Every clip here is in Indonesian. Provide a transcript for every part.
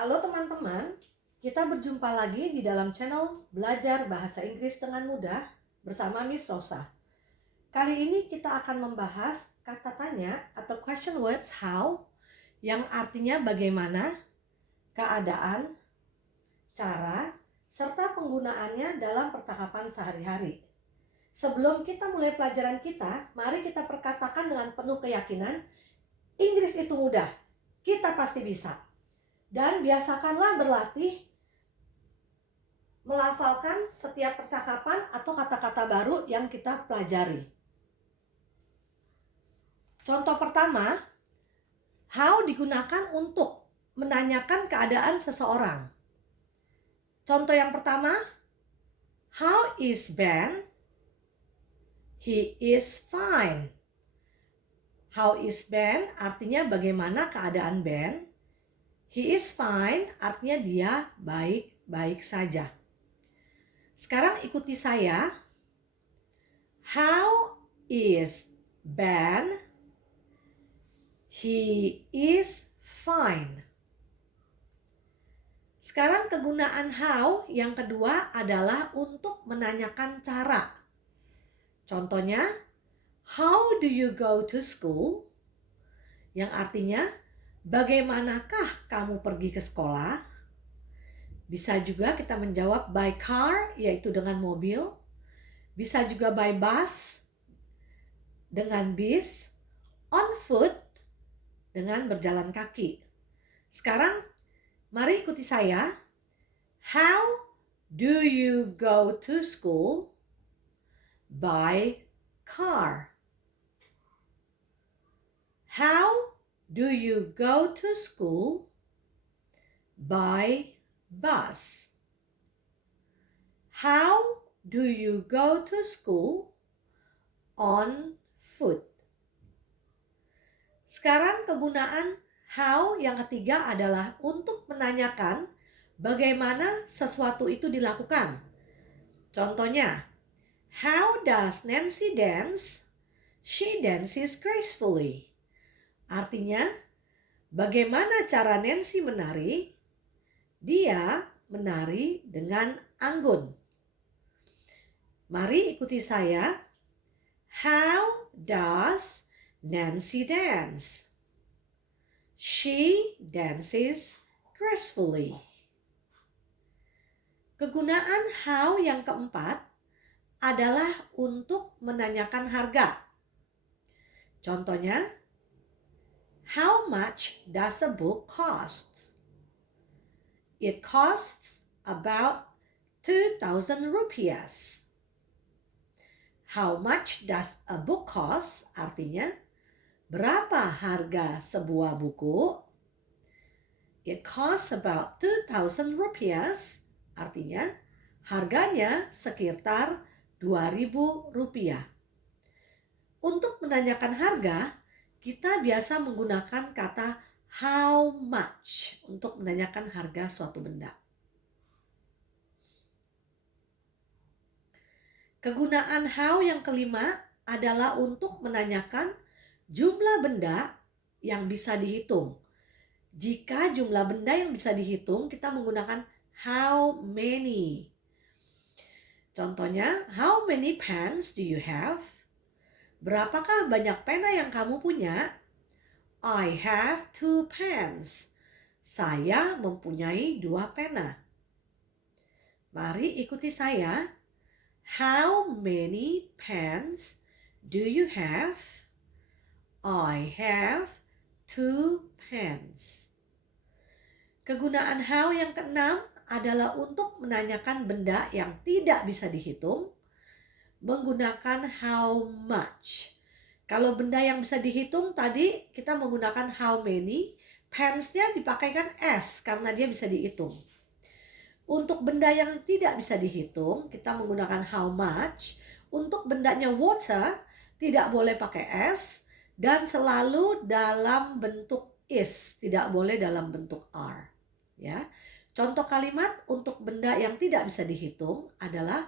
Halo teman-teman, kita berjumpa lagi di dalam channel Belajar Bahasa Inggris dengan Mudah bersama Miss Rosa. Kali ini kita akan membahas kata tanya atau question words how yang artinya bagaimana, keadaan, cara, serta penggunaannya dalam percakapan sehari-hari. Sebelum kita mulai pelajaran kita, mari kita perkatakan dengan penuh keyakinan, Inggris itu mudah, kita pasti bisa. Dan biasakanlah berlatih melafalkan setiap percakapan atau kata-kata baru yang kita pelajari. Contoh pertama, how digunakan untuk menanyakan keadaan seseorang. Contoh yang pertama, how is Ben? He is fine. How is Ben artinya bagaimana keadaan Ben? He is fine artinya dia baik-baik saja. Sekarang ikuti saya. How is Ben? He is fine. Sekarang kegunaan how yang kedua adalah untuk menanyakan cara. Contohnya, how do you go to school? Yang artinya, bagaimanakah kamu pergi ke sekolah? Bisa juga kita menjawab by car, yaitu dengan mobil. Bisa juga by bus, dengan bis. On foot, dengan berjalan kaki. Sekarang, mari ikuti saya. How do you go to school? By car. How do you go to school? By bus. How do you go to school? On foot. Sekarang kegunaan how yang ketiga adalah untuk menanyakan bagaimana sesuatu itu dilakukan. Contohnya, how does Nancy dance? She dances gracefully. Artinya, bagaimana cara Nancy menari? Dia menari dengan anggun. Mari ikuti saya. How does Nancy dance? She dances gracefully. Kegunaan how yang keempat adalah untuk menanyakan harga. Contohnya, how much does a book cost? It costs about 2,000 rupiahs. How much does a book cost? Artinya, berapa harga sebuah buku? It costs about 2,000 rupiahs. Artinya, harganya sekitar 2.000 rupiah. Untuk menanyakan harga, kita biasa menggunakan kata how much untuk menanyakan harga suatu benda. Kegunaan how yang kelima adalah untuk menanyakan jumlah benda yang bisa dihitung. Jika jumlah benda yang bisa dihitung, kita menggunakan how many. Contohnya, how many pens do you have? Berapakah banyak pena yang kamu punya? I have 2 pens. Saya mempunyai 2 pena. Mari ikuti saya. How many pens do you have? I have 2 pens. Kegunaan how yang keenam adalah untuk menanyakan benda yang tidak bisa dihitung menggunakan how much. Kalau benda yang bisa dihitung tadi kita menggunakan how many, pens-nya dipakaikan s karena dia bisa dihitung. Untuk benda yang tidak bisa dihitung, kita menggunakan how much. Untuk bendanya water, tidak boleh pakai s dan selalu dalam bentuk is, tidak boleh dalam bentuk are. Ya. Contoh kalimat untuk benda yang tidak bisa dihitung adalah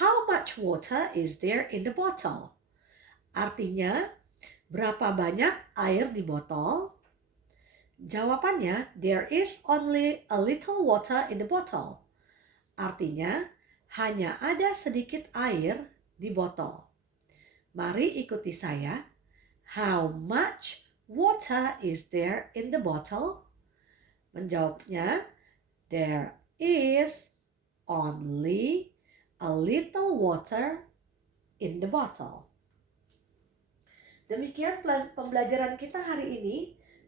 how much water is there in the bottle? Artinya, berapa banyak air di botol? Jawabannya, there is only a little water in the bottle. Artinya, hanya ada sedikit air di botol. Mari ikuti saya. How much water is there in the bottle? Menjawabnya, there is only a little water in the bottle. Demikian pembelajaran kita hari ini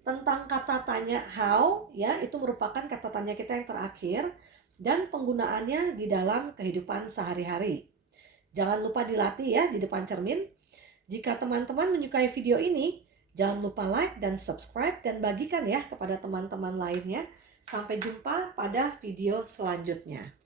tentang kata tanya how, ya, itu merupakan kata tanya kita yang terakhir dan penggunaannya di dalam kehidupan sehari-hari. Jangan lupa dilatih ya di depan cermin. Jika teman-teman menyukai video ini, jangan lupa like dan subscribe dan bagikan ya kepada teman-teman lainnya. Sampai jumpa pada video selanjutnya.